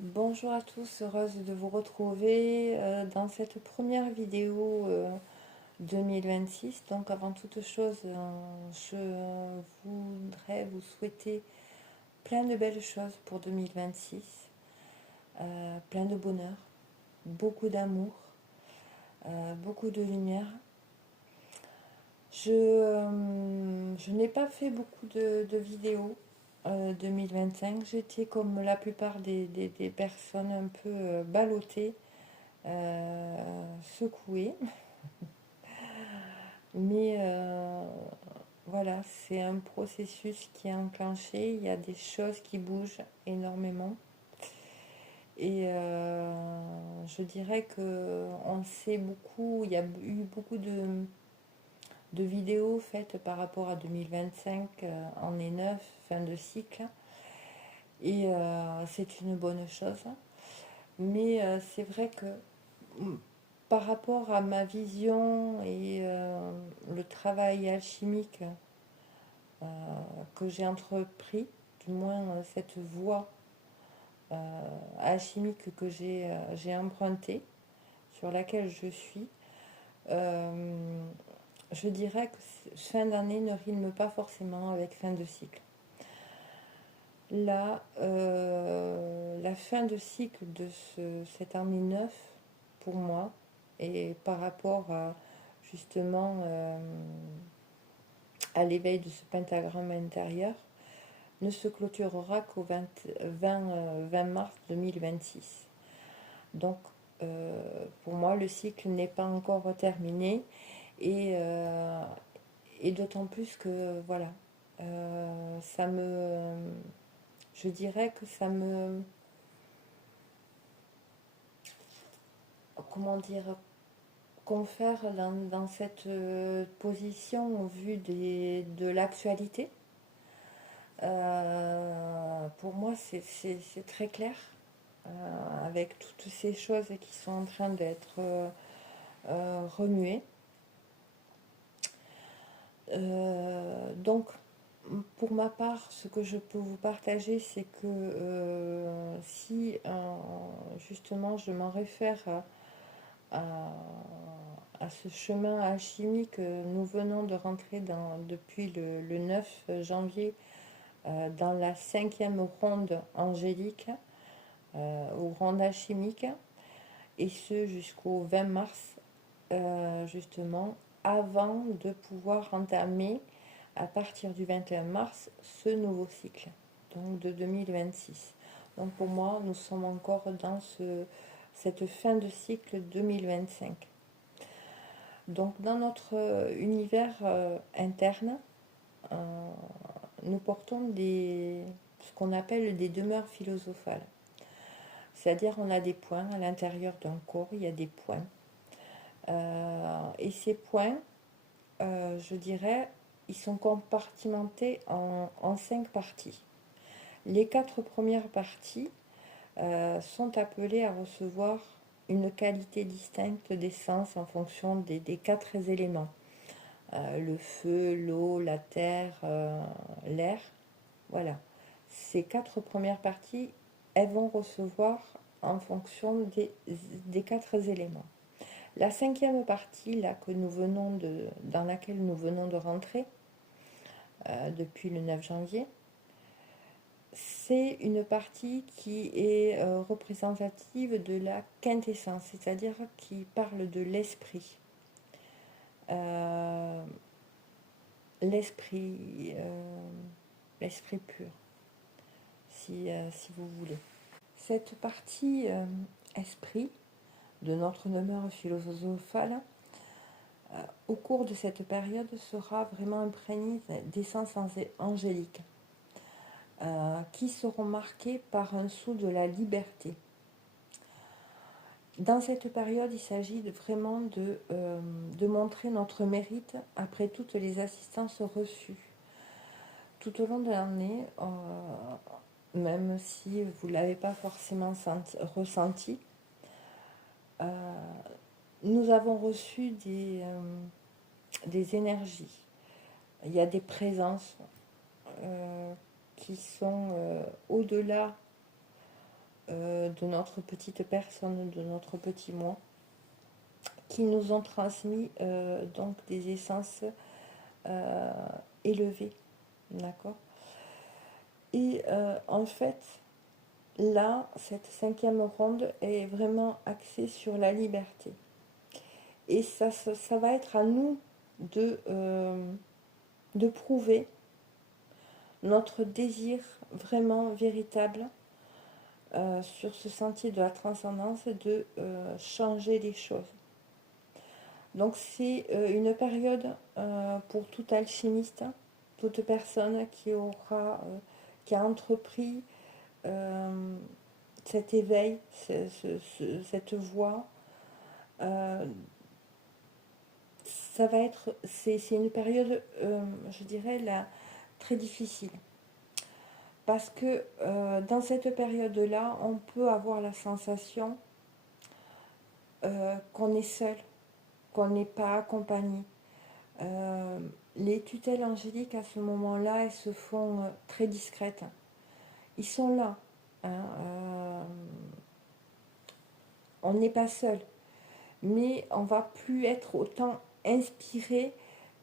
Bonjour à tous, heureuse de vous retrouver dans cette première vidéo 2026. Donc avant toute chose, je voudrais vous souhaiter plein de belles choses pour 2026, plein de bonheur, beaucoup d'amour, beaucoup de lumière. Je n'ai pas fait beaucoup de vidéos 2025. J'étais comme la plupart des personnes un peu ballottées, secouées. Mais voilà, c'est un processus qui est enclenché. Il y a des choses qui bougent énormément. Et je dirais que on sait beaucoup, il y a eu beaucoup de vidéos faites par rapport à 2025 en E9, fin de cycle. Et c'est une bonne chose. Mais c'est vrai que par rapport à ma vision et le travail alchimique euh, que j'ai entrepris, du moins cette voie alchimique que j'ai empruntée, sur laquelle je suis, euh, je dirais que fin d'année ne rime pas forcément avec fin de cycle. Là, la fin de cycle de cette année 9, pour moi, et par rapport à justement à l'éveil de ce pentagramme intérieur, ne se clôturera qu'au 20 mars 2026. Donc, pour moi, le cycle n'est pas encore terminé et, euh, et d'autant plus que, voilà, je dirais que ça me, comment dire, confère dans cette position au vu de l'actualité. Pour moi, c'est très clair. Avec toutes ces choses qui sont en train d'être remuées. Donc, pour ma part, ce que je peux vous partager, c'est que si justement je m'en réfère à, à ce chemin alchimique que nous venons de rentrer depuis le 9 janvier dans la 5e ronde angélique ou ronde alchimique, et ce jusqu'au 20 mars, justement, avant de pouvoir entamer, à partir du 21 mars, ce nouveau cycle, donc de 2026. Donc pour moi, nous sommes encore dans cette fin de cycle 2025. Donc dans notre univers interne, nous portons ce qu'on appelle des demeures philosophales. C'est-à-dire on a des points à l'intérieur d'un corps, il y a des points. Et ces points, je dirais, ils sont compartimentés en 5 parties. Les 4 premières parties sont appelées à recevoir une qualité distincte d'essence en fonction des 4 éléments. Le feu, l'eau, la terre, l'air. Voilà. Ces 4 premières parties, elles vont recevoir en fonction des 4 éléments. La 5e partie là, dans laquelle nous venons de rentrer depuis le 9 janvier, c'est une partie qui est représentative de la quintessence, c'est-à-dire qui parle de l'esprit. Euh, l'esprit, l'esprit pur, si vous voulez. Cette partie esprit de notre demeure philosophale, au cours de cette période, sera vraiment imprégnée d'essences angéliques qui seront marquées par un sceau de la liberté. Dans cette période, il s'agit vraiment de montrer notre mérite après toutes les assistances reçues. Tout au long de l'année, même si vous ne l'avez pas forcément ressenti, nous avons reçu des énergies. Il y a des présences qui sont au-delà de notre petite personne, de notre petit moi, qui nous ont transmis donc des essences élevées, d'accord. Et en fait, là, cette cinquième ronde est vraiment axée sur la liberté. Et ça va être à nous de prouver notre désir vraiment véritable sur ce sentier de la transcendance, de changer les choses. Donc c'est une période pour tout alchimiste, toute personne qui a entrepris cet éveil, cette voie. Ça va être, c'est une période, je dirais, là, très difficile. Parce que dans cette période-là, on peut avoir la sensation qu'on est seul, qu'on n'est pas accompagné. Les tutelles angéliques, à ce moment-là, elles se font très discrètes. Ils sont là. Hein, on n'est pas seul. Mais on va plus être autant inspiré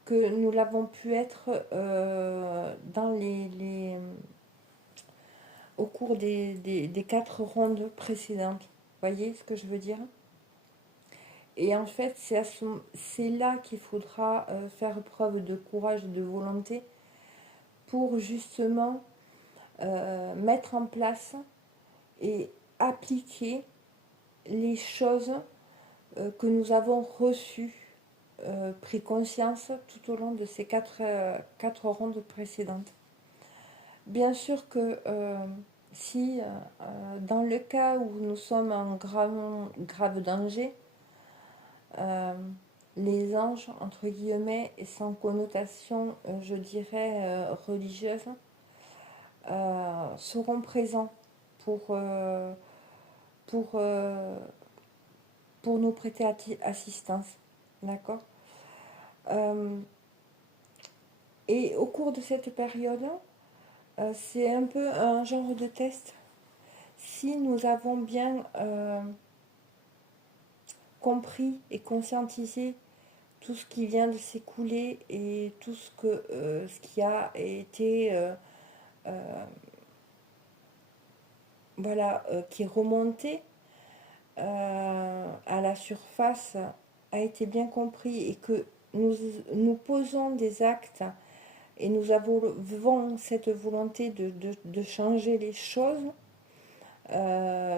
que nous l'avons pu être au cours des 4 rondes précédentes. Vous voyez ce que je veux dire? Et en fait, c'est là qu'il faudra faire preuve de courage et de volonté pour justement mettre en place et appliquer les choses que nous avons reçues, pris conscience tout au long de ces 4 rondes précédentes. Bien sûr que si dans le cas où nous sommes en grave danger, les anges, entre guillemets, et sans connotation, je dirais, religieuse, seront présents pour, pour, euh, pour nous prêter assistance. D'accord. Et au cours de cette période, c'est un peu un genre de test. Si nous avons bien compris et conscientisé tout ce qui vient de s'écouler et tout ce qui a été qui est remonté à la surface a été bien compris et que nous posons des actes et nous avons cette volonté de changer les choses,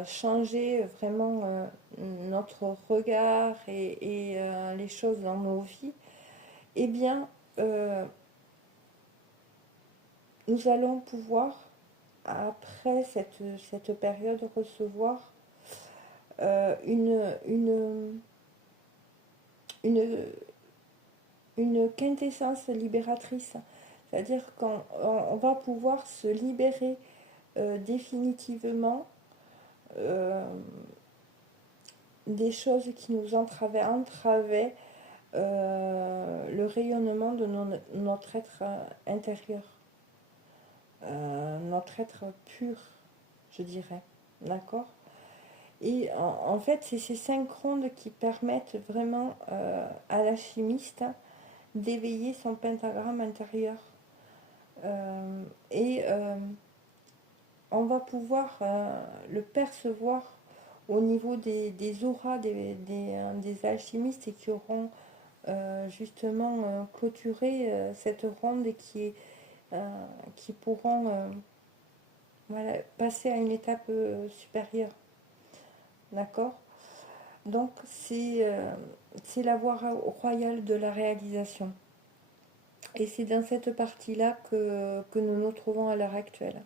changer vraiment notre regard et les choses dans nos vies, eh bien, nous allons pouvoir, après cette période, recevoir une quintessence libératrice. C'est-à-dire qu'on va pouvoir se libérer définitivement des choses qui nous entravaient le rayonnement de notre être intérieur, notre être pur, je dirais. D'accord. Et en fait, c'est ces 5 rondes qui permettent vraiment à l'alchimiste d'éveiller son pentagramme intérieur. Et on va pouvoir le percevoir au niveau des auras des alchimistes et qui auront justement clôturé cette ronde et qui pourront voilà, passer à une étape supérieure. D'accord. Donc c'est la voie royale de la réalisation. Et c'est dans cette partie-là que nous nous trouvons à l'heure actuelle.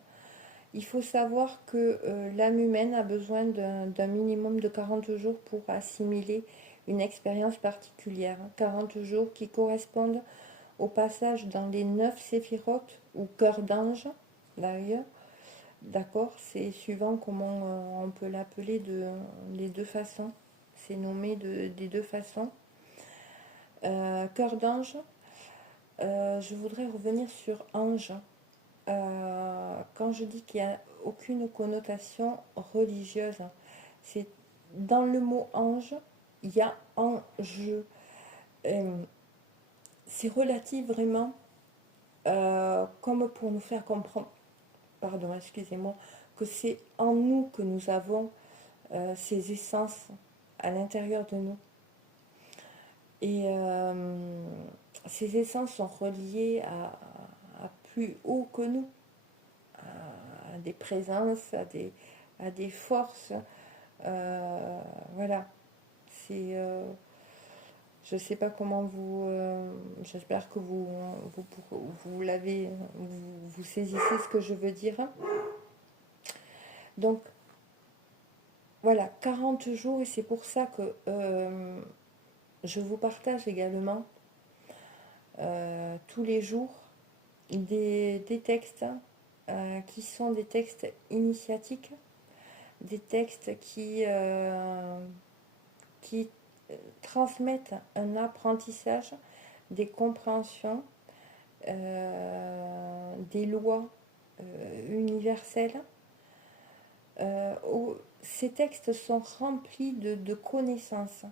Il faut savoir que l'âme humaine a besoin d'un minimum de 40 jours pour assimiler une expérience particulière. 40 jours qui correspondent au passage dans les 9 séphirotes ou cœurs d'ange, d'ailleurs. D'accord, c'est suivant comment on peut l'appeler des deux façons. C'est nommé des deux façons. Cœur d'ange, je voudrais revenir sur ange. Quand je dis qu'il y a aucune connotation religieuse. C'est dans le mot ange, il y a ange. C'est relatif vraiment, comme pour nous faire comprendre, pardon, excusez-moi, que c'est en nous que nous avons ces essences à l'intérieur de nous. Et ces essences sont reliées à plus haut que nous, à des présences, à des forces. Voilà. C'est, je ne sais pas comment vous. J'espère que vous l'avez, vous saisissez ce que je veux dire. Donc, voilà, 40 jours, et c'est pour ça que je vous partage également tous les jours des textes qui sont des textes initiatiques, des textes qui transmettent un apprentissage, des compréhensions, des lois universelles. Ces textes sont remplis de connaissances.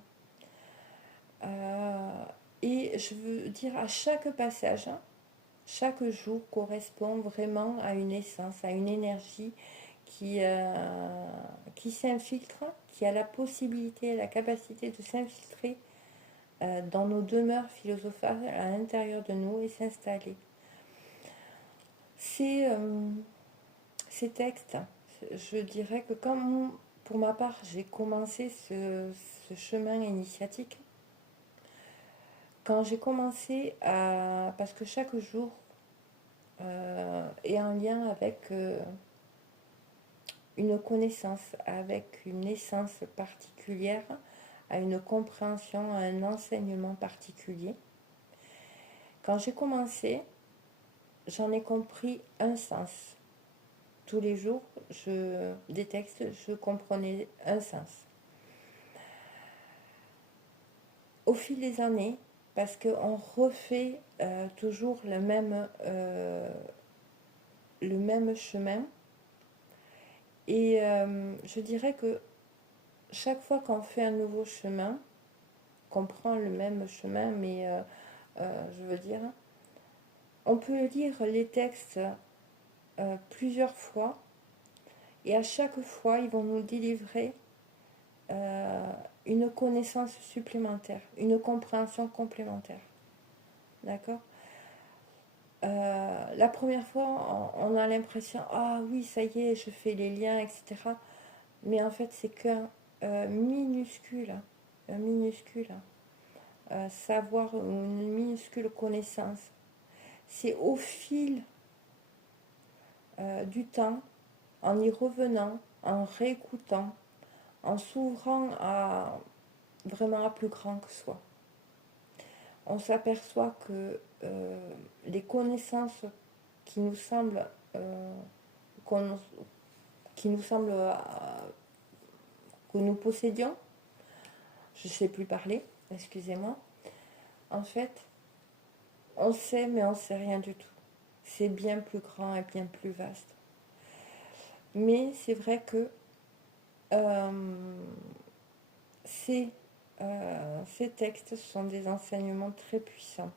Et je veux dire, à chaque passage, chaque jour correspond vraiment à une essence, à une énergie qui s'infiltre, qui a la possibilité, la capacité de s'infiltrer dans nos demeures philosophales à l'intérieur de nous et s'installer. Ces textes, je dirais que comme pour ma part j'ai commencé ce chemin initiatique, quand j'ai commencé à... Parce que chaque jour est en lien avec une connaissance, avec une essence particulière, à une compréhension, à un enseignement particulier. Quand j'ai commencé, j'en ai compris un sens. Tous les jours, des textes, je comprenais un sens. Au fil des années, parce qu'on refait toujours le même chemin, et je dirais que chaque fois qu'on fait un nouveau chemin, qu'on prend le même chemin, mais je veux dire, on peut lire les textes plusieurs fois, et à chaque fois, ils vont nous délivrer une connaissance supplémentaire, une compréhension complémentaire. D'accord ? La première fois, on a l'impression, ah oui, ça y est, je fais les liens, etc. Mais en fait, c'est qu'un minuscule, savoir, une minuscule connaissance. C'est au fil du temps, en y revenant, en réécoutant, en s'ouvrant vraiment à plus grand que soi. On s'aperçoit que les connaissances qui nous semblent, qui nous semblent que nous possédions, je ne sais plus parler, excusez-moi, en fait, on sait, mais on ne sait rien du tout. C'est bien plus grand et bien plus vaste. Mais c'est vrai que ces textes sont des enseignements très puissants.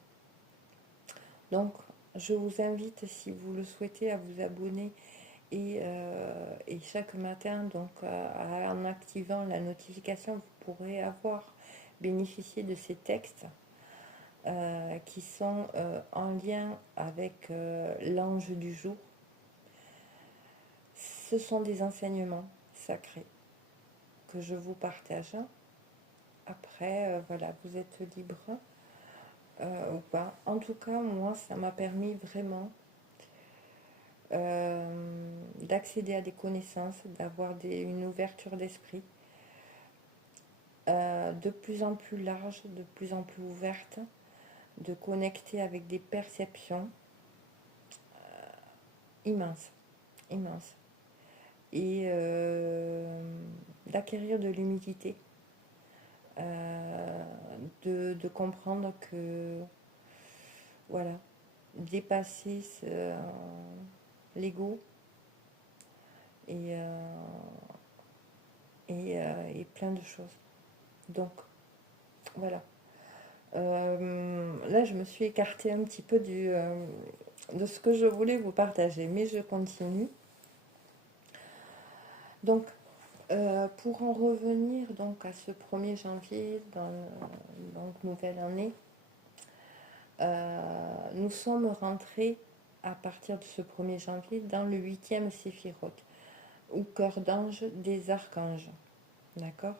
Donc, je vous invite, si vous le souhaitez, à vous abonner et chaque matin, donc en activant la notification, vous pourrez bénéficier de ces textes qui sont en lien avec l'ange du jour. Ce sont des enseignements sacrés que je vous partage. Après, voilà, vous êtes libre ou pas. En tout cas, moi, ça m'a permis vraiment d'accéder à des connaissances, d'avoir une ouverture d'esprit de plus en plus large, de plus en plus ouverte, de connecter avec des perceptions immenses, immenses, et d'acquérir de l'humilité, de comprendre que, voilà, dépasser l'ego, et, et plein de choses. Donc, voilà. Là, je me suis écartée un petit peu de ce que je voulais vous partager, mais je continue. Donc, pour en revenir donc à ce 1er janvier, donc nouvelle année, nous sommes rentrés à partir de ce 1er janvier dans le 8e séphiroth, ou cœur d'ange des archanges. D'accord?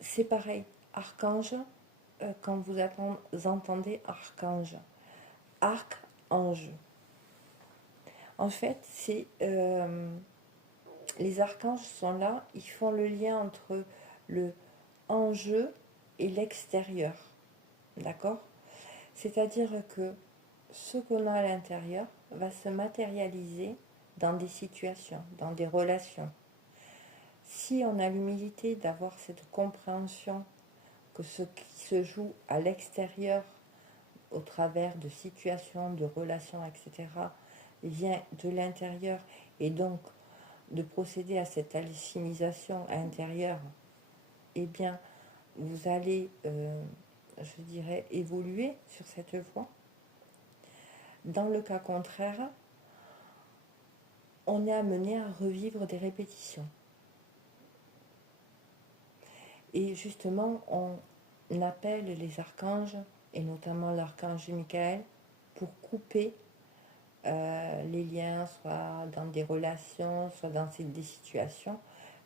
C'est pareil, archange, quand vous entendez archange, arc-ange. En fait, c'est les archanges sont là, ils font le lien entre le enjeu et l'extérieur. D'accord? C'est-à-dire que ce qu'on a à l'intérieur va se matérialiser dans des situations, dans des relations. Si on a l'humilité d'avoir cette compréhension que ce qui se joue à l'extérieur, au travers de situations, de relations, etc., vient de l'intérieur, et donc de procéder à cette alchimisation intérieure, eh bien, vous allez, je dirais, évoluer sur cette voie. Dans le cas contraire, on est amené à revivre des répétitions. Et justement, on appelle les archanges, et notamment l'archange Michael, pour couper les liens, soit dans des relations, soit dans des situations,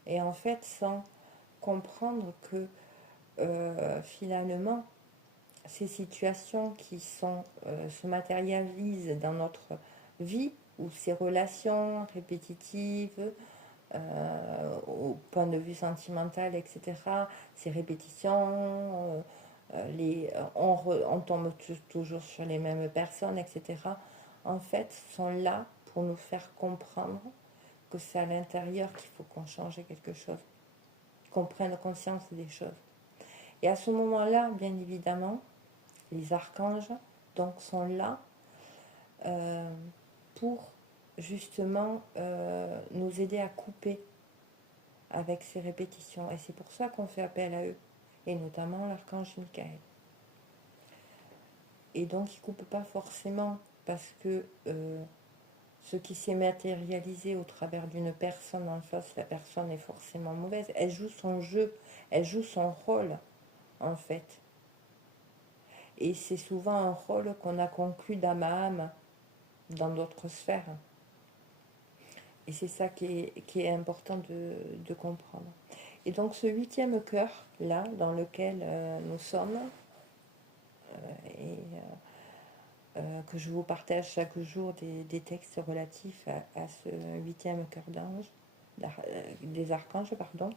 et en fait, sans comprendre que finalement, ces situations qui se matérialisent dans notre vie, ou ces relations répétitives, au point de vue sentimental, etc., ces répétitions, on tombe toujours sur les mêmes personnes, etc., en fait, sont là pour nous faire comprendre que c'est à l'intérieur qu'il faut qu'on change quelque chose, qu'on prenne conscience des choses. Et à ce moment-là, bien évidemment, les archanges donc sont là pour justement nous aider à couper avec ces répétitions. Et c'est pour ça qu'on fait appel à eux, et notamment l'archange Michael. Et donc il ne coupe pas forcément parce que ce qui s'est matérialisé au travers d'une personne en face, la personne est forcément mauvaise. Elle joue son jeu, elle joue son rôle en fait. Et c'est souvent un rôle qu'on a conclu d'âme à âme dans d'autres sphères. Et c'est ça qui est important de comprendre. Et donc ce 8e cœur, là, dans lequel nous sommes, et que je vous partage chaque jour des textes relatifs à ce 8e cœur d'ange, des archanges, pardon,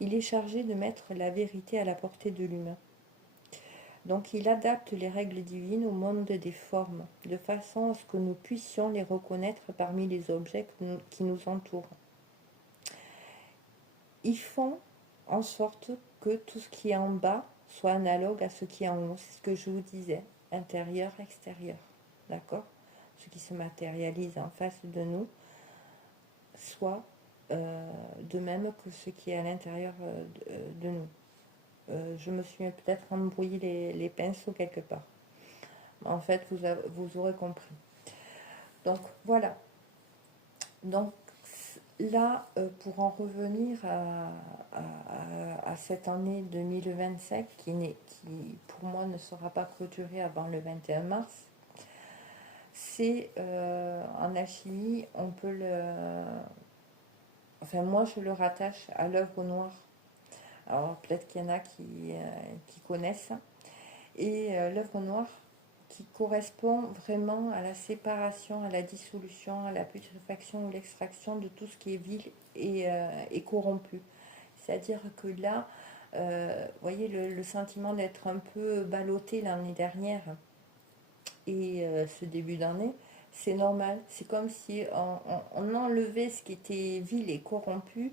il est chargé de mettre la vérité à la portée de l'humain. Donc il adapte les règles divines au monde des formes, de façon à ce que nous puissions les reconnaître parmi les objets qui nous entourent. Ils font en sorte que tout ce qui est en bas soit analogue à ce qui est en haut. C'est ce que je vous disais, intérieur, extérieur. D'accord? Ce qui se matérialise en face de nous soit de même que ce qui est à l'intérieur de nous. Je me suis peut-être embrouillé les pinceaux quelque part. En fait, vous aurez compris. Donc, voilà. Donc, là, pour en revenir à cette année 2025, qui, pour moi, ne sera pas clôturée avant le 21 mars, c'est, en alchimie, on peut Enfin, moi, je le rattache à l'œuvre noire. Alors, peut-être qu'il y en a qui connaissent. Et l'œuvre noire qui correspond vraiment à la séparation, à la dissolution, à la putréfaction ou l'extraction de tout ce qui est vil et corrompu. C'est-à-dire que là, vous voyez, le sentiment d'être un peu ballotté l'année dernière et ce début d'année, c'est normal. C'est comme si on enlevait ce qui était vil et corrompu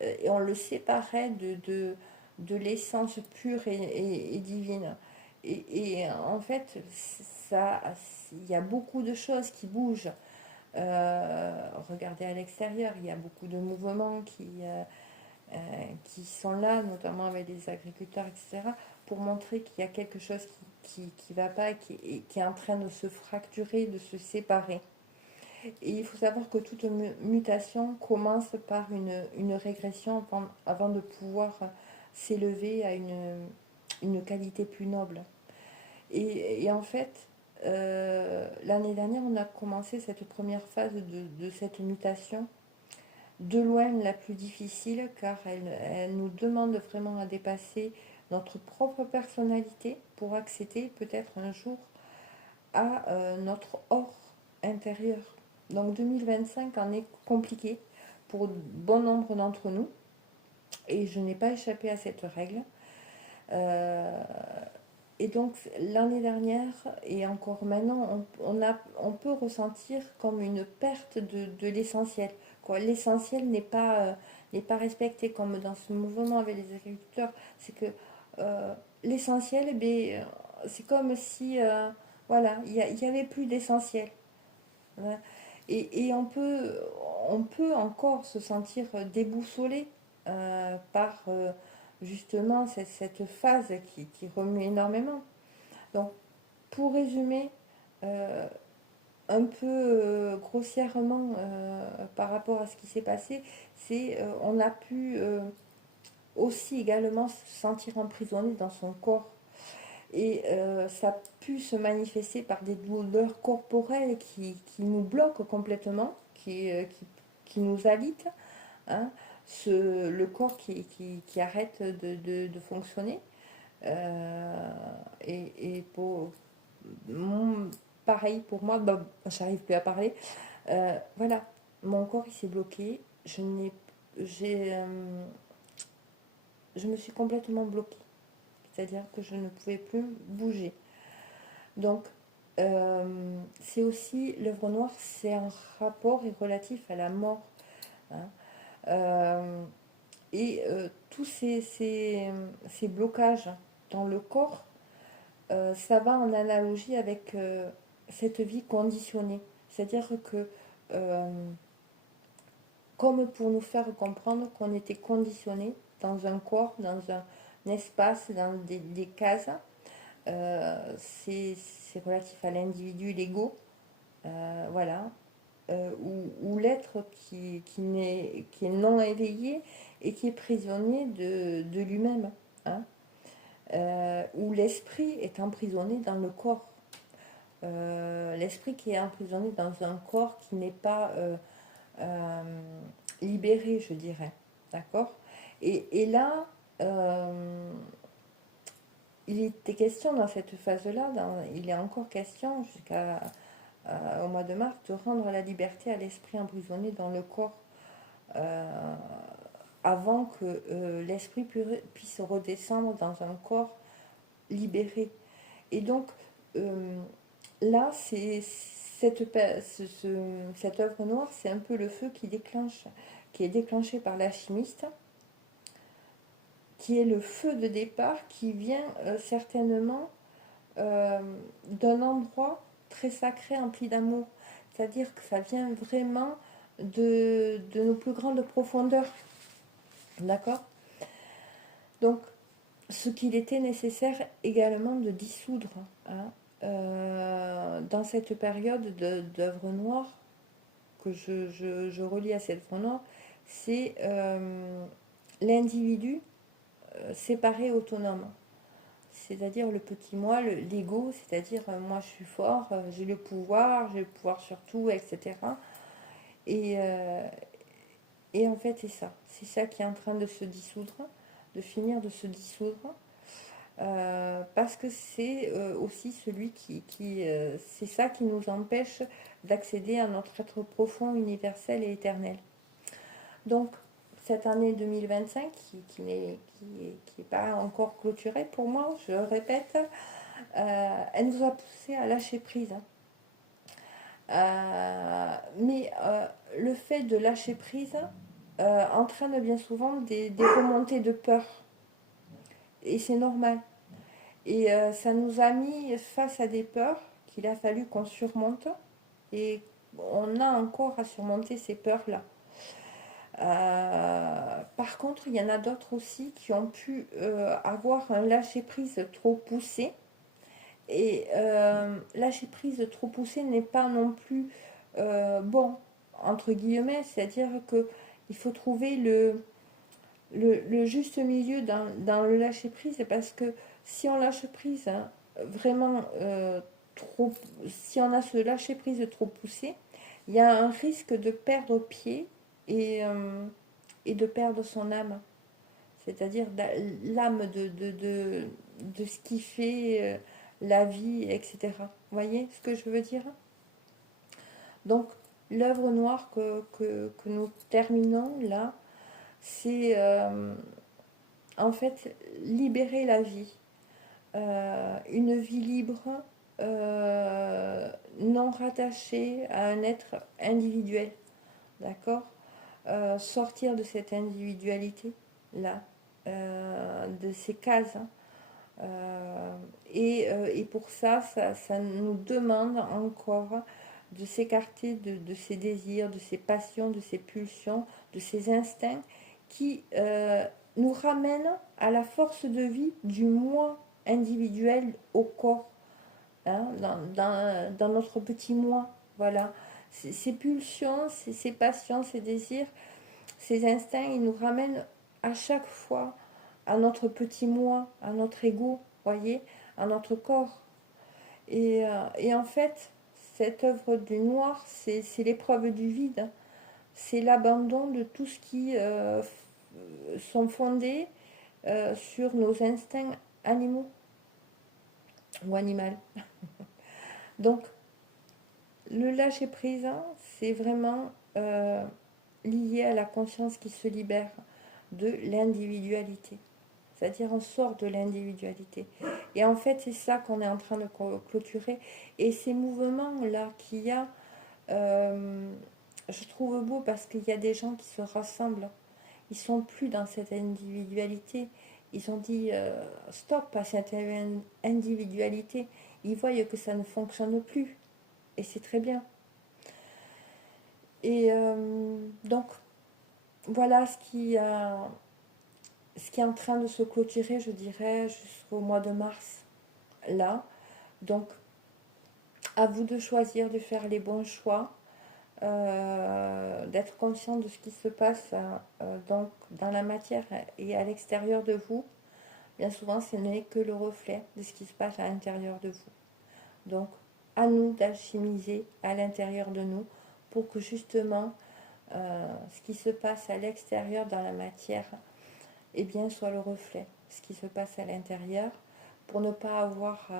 et on le séparait de l'essence pure et divine. Et en fait, il y a beaucoup de choses qui bougent. Regardez à l'extérieur, il y a beaucoup de mouvements qui sont là, notamment avec les agriculteurs, etc., pour montrer qu'il y a quelque chose qui va pas et qui est en train de se fracturer, de se séparer. Et il faut savoir que toute mutation commence par une régression avant de pouvoir s'élever à une qualité plus noble. Et en fait, l'année dernière, on a commencé cette première phase de cette mutation, de loin la plus difficile, car elle nous demande vraiment à dépasser notre propre personnalité pour accéder peut-être un jour à notre or intérieur. Donc 2025 en est compliqué pour bon nombre d'entre nous, et je n'ai pas échappé à cette règle. Euh, et donc l'année dernière et encore maintenant, on peut ressentir comme une perte de l'essentiel. L'essentiel n'est pas respecté, comme dans ce mouvement avec les agriculteurs. C'est que euh, l'essentiel, eh bien, c'est comme si voilà, il n'y avait plus d'essentiel. Voilà. Et on peut encore se sentir déboussolé par justement cette phase qui remue énormément. Donc, pour résumer, euh, un peu grossièrement par rapport à ce qui s'est passé, c'est on a pu aussi également se sentir emprisonné dans son corps. Et ça a pu se manifester par des douleurs corporelles qui nous bloquent complètement, qui nous alitent, hein. Le corps qui arrête de fonctionner. Euh, et pour, pareil pour moi, bah, j'arrive plus à parler. Voilà, mon corps il s'est bloqué. J'ai, je me suis complètement bloquée. C'est-à-dire que je ne pouvais plus bouger. Donc, c'est aussi, l'œuvre noire, c'est un rapport et relatif à la mort, hein. Euh, tous ces blocages dans le corps, ça va en analogie avec cette vie conditionnée. C'est-à-dire que, euh, comme pour nous faire comprendre qu'on était conditionné dans un corps, dans un espace, dans des cases, c'est relatif à l'individu, l'ego, voilà, ou l'être qui est non éveillé et qui est prisonnier de lui-même, hein, où l'esprit est emprisonné dans le corps. L'esprit qui est emprisonné dans un corps qui n'est pas euh, libéré, je dirais. D'accord. Et là, il était question dans cette phase-là, il est encore question jusqu'à au mois de mars, de rendre la liberté à l'esprit emprisonné dans le corps euh, avant que l'esprit puisse redescendre dans un corps libéré. Et donc, euh, là, cette œuvre noire, c'est un peu le feu qui est déclenché par l'alchimiste, qui est le feu de départ qui vient certainement euh, d'un endroit très sacré, empli d'amour. C'est-à-dire que ça vient vraiment de nos plus grandes profondeurs. D'accord. Donc, ce qu'il était nécessaire également de dissoudre, hein, dans cette période d'œuvre noire, que je relie à cette œuvre noire, c'est l'individu séparé, autonome. C'est-à-dire le petit moi, l'ego, c'est-à-dire moi je suis fort, j'ai le pouvoir sur tout, etc. Et, euh, et en fait c'est ça qui est en train de se dissoudre, de finir de se dissoudre, parce que c'est aussi celui c'est ça qui nous empêche d'accéder à notre être profond, universel et éternel. Donc cette année 2025 qui n'est pas encore clôturée pour moi, je répète, elle nous a poussé à lâcher prise. Mais le fait de lâcher prise entraîne bien souvent des remontées de peur. Et c'est normal. Et ça nous a mis face à des peurs qu'il a fallu qu'on surmonte et on a encore à surmonter ces peurs-là. Par contre, il y en a d'autres aussi qui ont pu avoir un lâcher-prise trop poussé. Et lâcher-prise trop poussé n'est pas non plus bon, entre guillemets, c'est-à-dire que il faut trouver le juste milieu dans le lâcher-prise, parce que si on lâche prise hein, vraiment trop, si on a ce lâcher-prise trop poussé, il y a un risque de perdre pied et de perdre son âme, c'est-à-dire l'âme de ce qui fait la vie, etc. Vous voyez ce que je veux dire? Donc, l'œuvre noire que nous terminons là, c'est en fait libérer la vie. Une vie libre, non rattachée à un être individuel. D'accord? Sortir de cette individualité là, de ces cases, hein. Et pour ça, ça nous demande encore de s'écarter de ces désirs, de ces passions, de ces pulsions, de ces instincts qui nous ramènent à la force de vie du moi individuel au corps, hein, dans notre petit moi. Voilà. Ces pulsions, ces passions, ces désirs, ces instincts, ils nous ramènent à chaque fois à notre petit moi, à notre ego, voyez, à notre corps. Et en fait, cette œuvre du noir, c'est l'épreuve du vide, c'est l'abandon de tout ce qui sont fondés sur nos instincts animaux ou animaux. Donc, le lâcher prise, hein, c'est vraiment lié à la conscience qui se libère de l'individualité. C'est-à-dire on sort de l'individualité. Et en fait, c'est ça qu'on est en train de clôturer. Et ces mouvements-là qu'il y a, euh, je trouve beau parce qu'il y a des gens qui se rassemblent. Ils sont plus dans cette individualité. Ils ont dit stop à cette individualité. Ils voient que ça ne fonctionne plus. Et c'est très bien. Et donc, voilà ce qui est en train de se clôturer, je dirais, jusqu'au mois de mars. Là, donc, à vous de choisir, de faire les bons choix, d'être conscient de ce qui se passe donc dans la matière et à l'extérieur de vous. Bien souvent, ce n'est que le reflet de ce qui se passe à l'intérieur de vous. Donc, à nous d'alchimiser à l'intérieur de nous pour que justement ce qui se passe à l'extérieur dans la matière eh bien, soit le reflet de ce qui se passe à l'intérieur pour ne pas avoir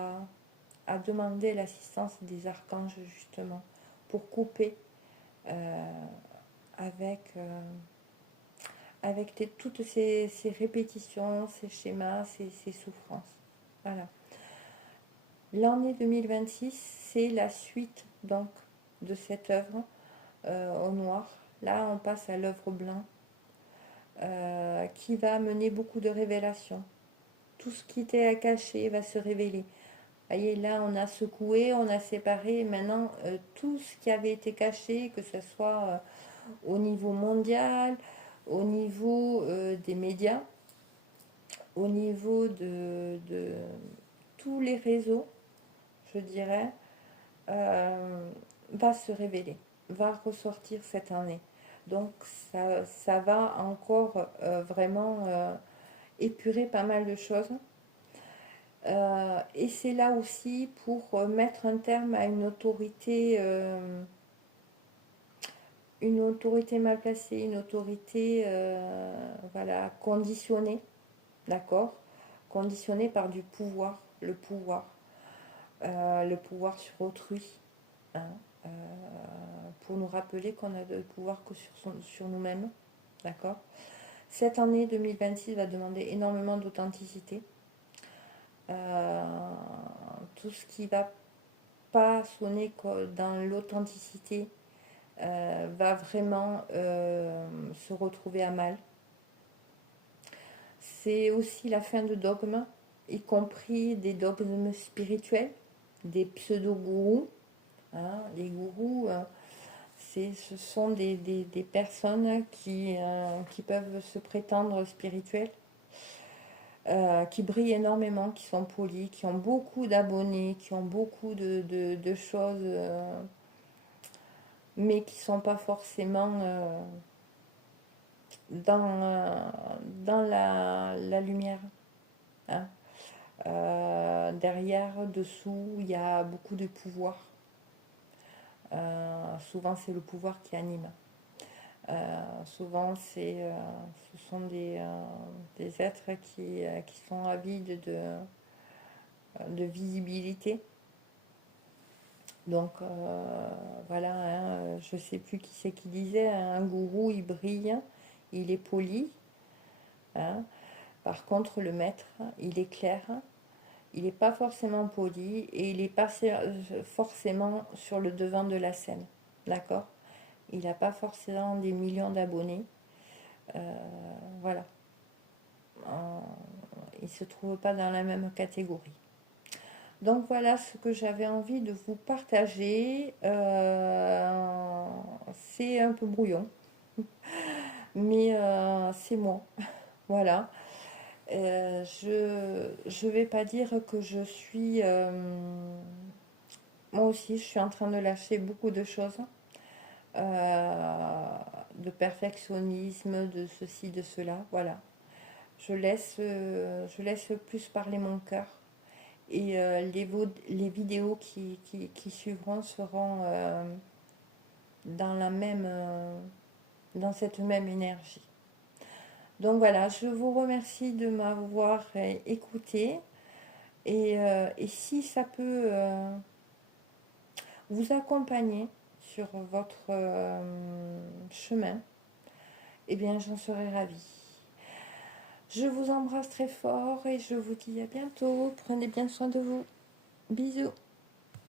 à demander l'assistance des archanges justement pour couper euh, avec, avec toutes ces répétitions, ces schémas, ces souffrances. Voilà. L'année 2026, c'est la suite donc de cette œuvre au noir. Là, on passe à l'œuvre blanc qui va amener beaucoup de révélations. Tout ce qui était à cacher va se révéler. Vous voyez, là, on a secoué, on a séparé. Maintenant, tout ce qui avait été caché, que ce soit au niveau mondial, au niveau des médias, au niveau de tous les réseaux, je dirais, va se révéler, va ressortir cette année. Donc ça va encore vraiment épurer pas mal de choses. Et c'est là aussi pour mettre un terme à une autorité mal placée, une autorité voilà, conditionnée, d'accord, conditionnée par du pouvoir, le pouvoir sur autrui, hein, euh, pour nous rappeler qu'on a de pouvoir que sur nous-mêmes, d'accord. Cette année 2026 va demander énormément d'authenticité. Tout ce qui va pas sonner dans l'authenticité va vraiment se retrouver à mal. C'est aussi la fin de dogmes, y compris des dogmes spirituels, des pseudo-gourous. Hein, les gourous, ce sont des personnes qui peuvent se prétendre spirituelles, qui brillent énormément, qui sont polies, qui ont beaucoup d'abonnés, qui ont beaucoup de choses, mais qui ne sont pas forcément dans la lumière. Hein. Derrière, dessous, il y a beaucoup de pouvoir. Souvent, c'est le pouvoir qui anime. Souvent, ce sont des êtres qui sont avides de visibilité. Donc, voilà, hein, je ne sais plus qui c'est qui disait, un gourou, il brille, il est poli. Hein. Par contre, le maître, il est clair, il n'est pas forcément poli et il n'est pas forcément sur le devant de la scène. D'accord? Il n'a pas forcément des millions d'abonnés. Voilà. Il ne se trouve pas dans la même catégorie. Donc voilà ce que j'avais envie de vous partager. C'est un peu brouillon, mais c'est moi. Voilà. Je vais pas dire que je suis... moi aussi, je suis en train de lâcher beaucoup de choses. De perfectionnisme, de ceci, de cela. Voilà. Je laisse plus parler mon cœur. Et les vidéos qui suivront seront dans cette même énergie. Donc voilà, je vous remercie de m'avoir écouté. Et si ça peut vous accompagner sur votre chemin, eh bien j'en serai ravie. Je vous embrasse très fort et je vous dis à bientôt. Prenez bien soin de vous. Bisous.